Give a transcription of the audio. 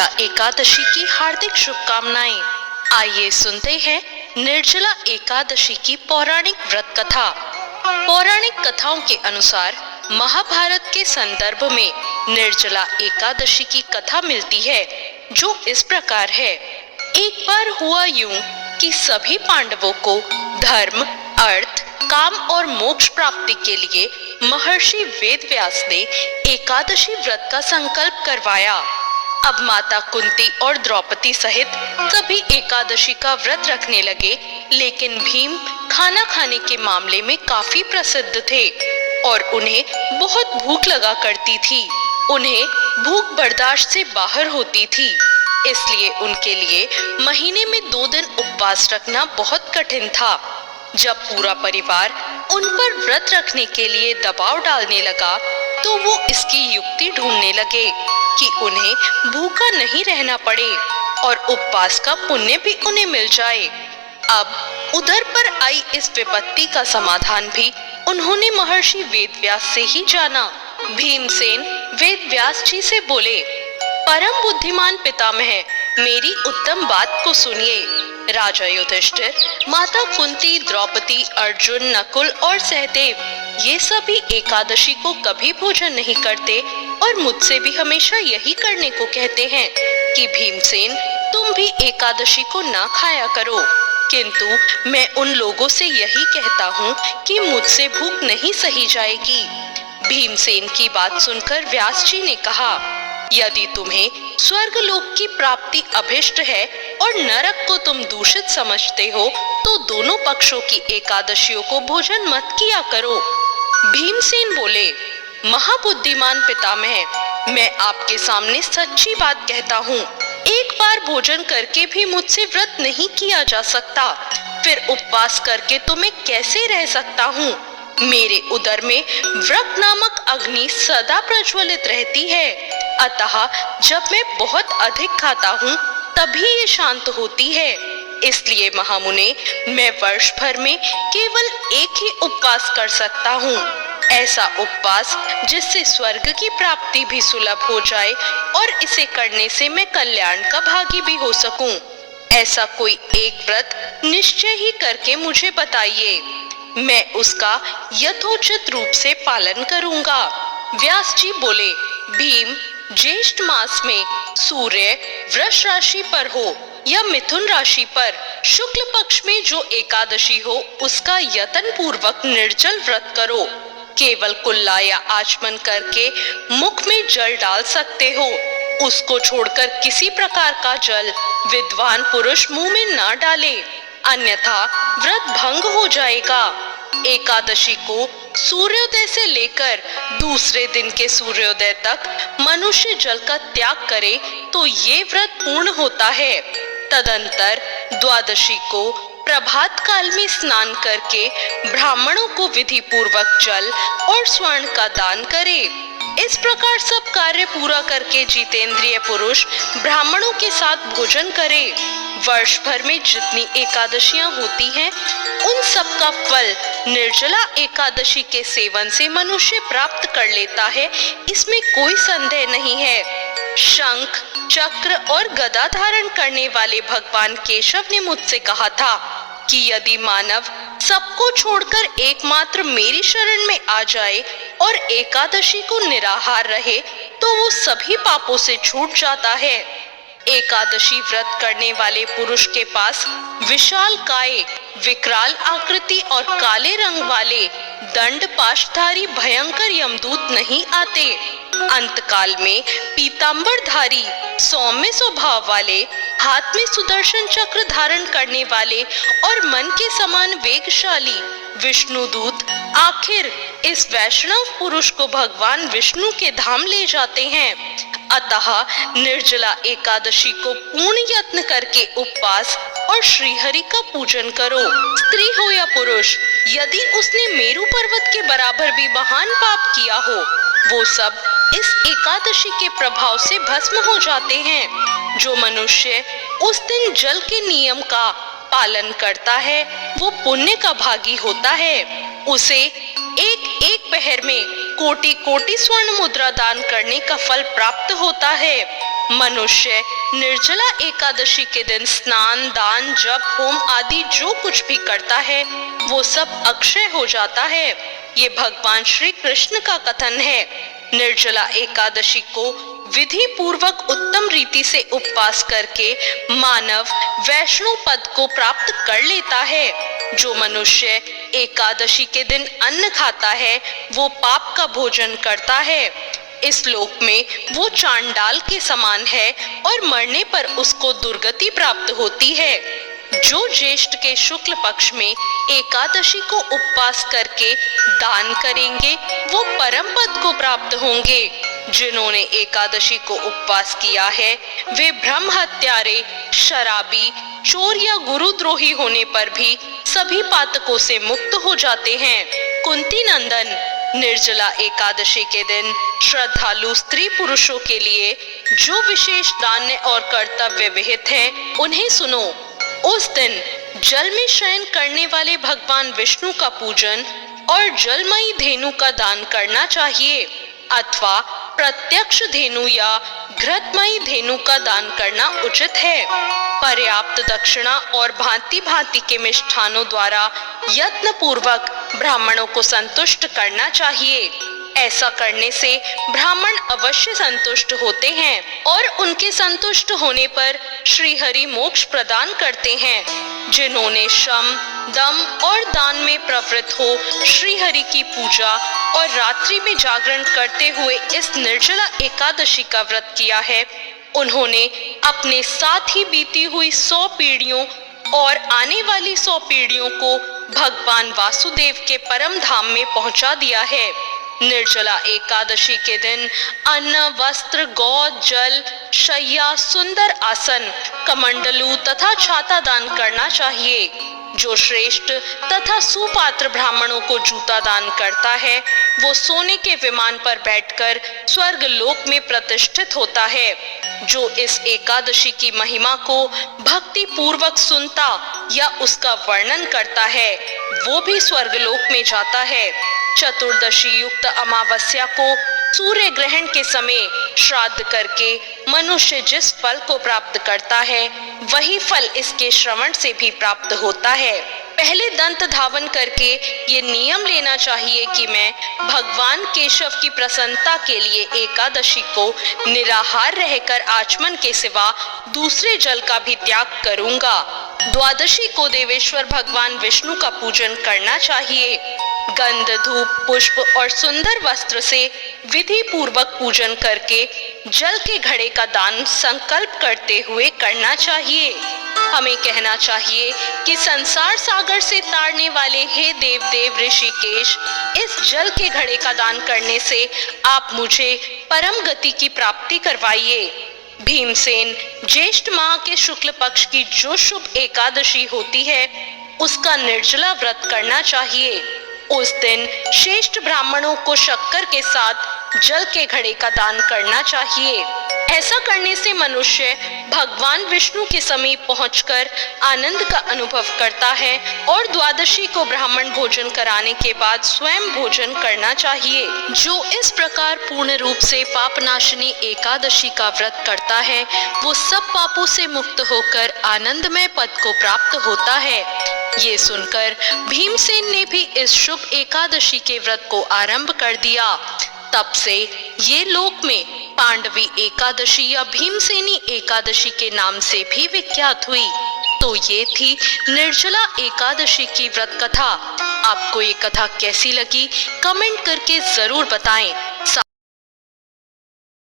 निर्जला एकादशी की हार्दिक शुभकामनाएं। आइए सुनते हैं निर्जला एकादशी की पौराणिक व्रत कथा। पौराणिक कथाओं के अनुसार महाभारत के संदर्भ में निर्जला एकादशी की कथा मिलती है, जो इस प्रकार है। एक बार हुआ यूं कि सभी पांडवों को धर्म, अर्थ, काम और मोक्ष प्राप्ति के लिए महर्षि वेदव्यास ने एकादशी व्रत का संकल्प करवाया। अब माता कुंती और द्रौपदी सहित सभी एकादशी का व्रत रखने लगे, लेकिन भीम खाना खाने के मामले में काफी प्रसिद्ध थे और उन्हें बहुत भूख लगा करती थी। उन्हें भूख बर्दाश्त से बाहर होती थी, इसलिए उनके लिए महीने में 2 दिन उपवास रखना बहुत कठिन था। जब पूरा परिवार उन पर व्रत रखने के लिए दबाव डालने लगा, तो वो इसकी युक्ति ढूंढने लगे कि उन्हें भूखा नहीं रहना पड़े और उपवास का पुण्य भी उन्हें मिल जाए। अब उधर पर आई इस विपत्ति का समाधान भी उन्होंने महर्षि वेदव्यास से ही जाना। भीमसेन वेदव्यास जी से बोले, परम बुद्धिमान पितामह, मेरी उत्तम बात को सुनिए। राजा युधिष्ठिर, माता कुंती, द्रौपदी, अर्जुन, नकुल और सहदेव ये सभी एकादशी को कभी भोजन नहीं करते और मुझसे भी हमेशा यही करने को कहते हैं कि भीमसेन, तुम भी एकादशी को ना खाया करो। किंतु मैं उन लोगों से यही कहता हूँ कि मुझसे भूख नहीं सही जाएगी। भीमसेन की बात सुनकर व्यास जी ने कहा, यदि तुम्हें स्वर्ग लोक की प्राप्ति अभिष्ट है और नरक को तुम दूषित समझते हो, तो दोनों पक्षों की एकादशियों को भोजन मत किया करो। भीमसेन बोले, महाबुद्धिमान पितामह, मैं आपके सामने सच्ची बात कहता हूँ। एक बार भोजन करके भी मुझसे व्रत नहीं किया जा सकता, फिर उपवास करके तो मैं कैसे रह सकता हूँ। मेरे उदर में व्रत नामक अग्नि सदा प्रज्वलित रहती है, अतः जब मैं बहुत अधिक खाता हूँ तभी ये शांत होती है। इसलिए महामुने, मैं वर्ष भर में केवल एक ही उपवास कर सकता हूँ, ऐसा उपवास जिससे स्वर्ग की प्राप्ति भी सुलभ हो जाए और इसे करने से मैं कल्याण का भागी भी हो सकूं। ऐसा कोई एक व्रत निश्चय ही करके मुझे बताइए, मैं उसका यथोचित रूप से पालन करूंगा। व्यास जी बोले, भीम, ज्येष्ठ मास में सूर्य वृष राशि पर हो या मिथुन राशि पर शुक्ल पक्ष में जो एकादशी हो, उसका यतन पूर्वक निर्जल व्रत करो। केवल कुल्ला या आचमन करके मुख में जल डाल सकते हो। उसको छोड़कर किसी प्रकार का जल विद्वान पुरुष मुंह में ना डाले, अन्यथा व्रत भंग हो जाएगा। एकादशी को सूर्योदय से लेकर दूसरे दिन के सूर्योदय तक मनुष्य जल का त्याग करे तो ये व्रत पूर्ण होता है। तदंतर द्वादशी को प्रभात काल में स्नान करके ब्राह्मणों को विधि पूर्वक जल और स्वर्ण का दान करे। इस प्रकार सब कार्य पूरा करके जितेंद्रिय पुरुष ब्राह्मणों के साथ भोजन करे। वर्ष भर में जितनी एकादशियां होती हैं, उन सब का फल निर्जला एकादशी के सेवन से मनुष्य प्राप्त कर लेता है, इसमें कोई संदेह नहीं है। शंख, चक्र और गदा धारण करने वाले भगवान केशव ने मुझसे कहा था कि यदि मानव सबको छोड़कर एकमात्र मेरी शरण में आ जाए और एकादशी को निराहार रहे, तो वो सभी पापों से छूट जाता है। एकादशी व्रत करने वाले पुरुष के पास विशाल काय, विकराल आकृति और काले रंग वाले दंड पाशधारी भयंकर यमदूत नहीं आते। अंतकाल में पीतांबरधारी सौम्य स्वभाव वाले, हाथ में सुदर्शन चक्र धारण करने वाले और मन के समान वेगशाली विष्णुदूत आखिर इस वैष्णव पुरुष को भगवान विष्णु के धाम ले जाते हैं। अतः निर्जला एकादशी को पूर्ण यत्न करके उपवास और श्रीहरि का पूजन करो। स्त्री हो या पुरुष, यदि उसने मेरु पर्वत के बराबर भी महान पाप किया हो, वो सब इस एकादशी के प्रभाव से भस्म हो जाते हैं। जो मनुष्य उस दिन जल के नियम का पालन करता है, वो पुण्य का भागी होता है। उसे एक एक पहर में कोटि कोटि स्वर्ण मुद्रा दान करने का फल प्राप्त होता है। मनुष्य निर्जला एकादशी के दिन स्नान, दान, जप, होम आदि जो कुछ भी करता है वो सब अक्षय हो जाता है। ये भगवान श्री कृष्ण का कथन है। निर्जला एकादशी को विधि पूर्वक उत्तम रीति से उपवास करके मानव वैष्णव पद को प्राप्त कर लेता है। जो मनुष्य एकादशी के दिन अन्न खाता है वो पाप का भोजन करता है। इस लोक में वो चांडाल के समान है और मरने पर उसको दुर्गति प्राप्त होती है। जो ज्येष्ठ के शुक्ल पक्ष में एकादशी को उपवास करके दान करेंगे वो परम पद को प्राप्त होंगे। जिन्होंने एकादशी को उपवास किया है वे ब्रह्म हत्यारे, शराबी, चोर या गुरुद्रोही होने पर भी सभी पातकों से मुक्त हो जाते हैं। कुंती नंदन, निर्जला एकादशी के दिन श्रद्धालु स्त्री पुरुषों के लिए जो विशेष दान और कर्तव्य विहित है उन्हें सुनो। उस दिन जल में शयन करने वाले भगवान विष्णु का पूजन और जलमयी धेनु का दान करना चाहिए अथवा प्रत्यक्ष धेनु या घृतमयी धेनु का दान करना उचित है। पर्याप्त दक्षिणा और भांति भांति के मिष्ठानों द्वारा यत्न पूर्वक ब्राह्मणों को संतुष्ट करना चाहिए। ऐसा करने से ब्राह्मण अवश्य संतुष्ट होते हैं और उनके संतुष्ट होने पर श्री हरि मोक्ष प्रदान करते हैं। जिन्होंने शम, दम और दान में प्रवृत्त हो श्री हरि की पूजा और रात्रि में जागरण करते हुए इस निर्जला एकादशी का व्रत किया है, उन्होंने अपने साथ ही बीती हुई 100 पीढ़ियों और आने वाली 100 पीढ़ियों को भगवान वासुदेव के परम धाम में पहुंचा दिया है। निर्जला एकादशी के दिन अन्न, वस्त्र, गौ, जल, शैया, सुंदर आसन, कमंडलू तथा छाता दान करना चाहिए। जो श्रेष्ठ तथा सुपात्र ब्राह्मणों को जूता दान करता है वो सोने के विमान पर बैठकर स्वर्ग लोक में प्रतिष्ठित होता है। जो इस एकादशी की महिमा को भक्ति पूर्वक सुनता या उसका वर्णन करता है वो भी स्वर्गलोक में जाता है। चतुर्दशी युक्त अमावस्या को सूर्य ग्रहण के समय श्राद्ध करके मनुष्य जिस फल को प्राप्त करता है वही फल इसके श्रवण से भी प्राप्त होता है। पहले दंत धावन करके ये नियम लेना चाहिए कि मैं भगवान केशव की प्रसन्नता के लिए एकादशी को निराहार रहकर आचमन के सिवा दूसरे जल का भी त्याग करूंगा। द्वादशी को देवेश्वर भगवान विष्णु का पूजन करना चाहिए। गंध, धूप, पुष्प और सुंदर वस्त्र से विधि पूर्वक पूजन करके जल के घड़े का दान संकल्प करते हुए करना चाहिए। हमें कहना चाहिए कि संसार सागर से तारने वाले हे देव देव ऋषिकेश, इस जल के घड़े का दान करने से आप मुझे परम गति की प्राप्ति करवाइए। भीमसेन, ज्येष्ठ माह के शुक्ल पक्ष की जो शुभ एकादशी होती है उसका निर्जला व्रत करना चाहिए। उस दिन श्रेष्ठ ब्राह्मणों को शक्कर के साथ जल के घड़े का दान करना चाहिए। ऐसा करने से मनुष्य भगवान विष्णु के समीप पहुंचकर आनंद का अनुभव करता है और द्वादशी को ब्राह्मण भोजन कराने के बाद स्वयं भोजन करना चाहिए। जो इस प्रकार पूर्ण रूप से पापनाशिनी एकादशी का व्रत करता है वो सब पापों से मुक्त होकर आनंदमय पद को प्राप्त होता है। ये सुनकर भीमसेन ने भी इस शुभ एकादशी के व्रत को आरंभ कर दिया। तब से ये लोक में पांडवी एकादशी या भीमसेनी एकादशी के नाम से भी विख्यात हुई। तो ये थी निर्जला एकादशी की व्रत कथा। आपको ये कथा कैसी लगी कमेंट करके जरूर बताएं।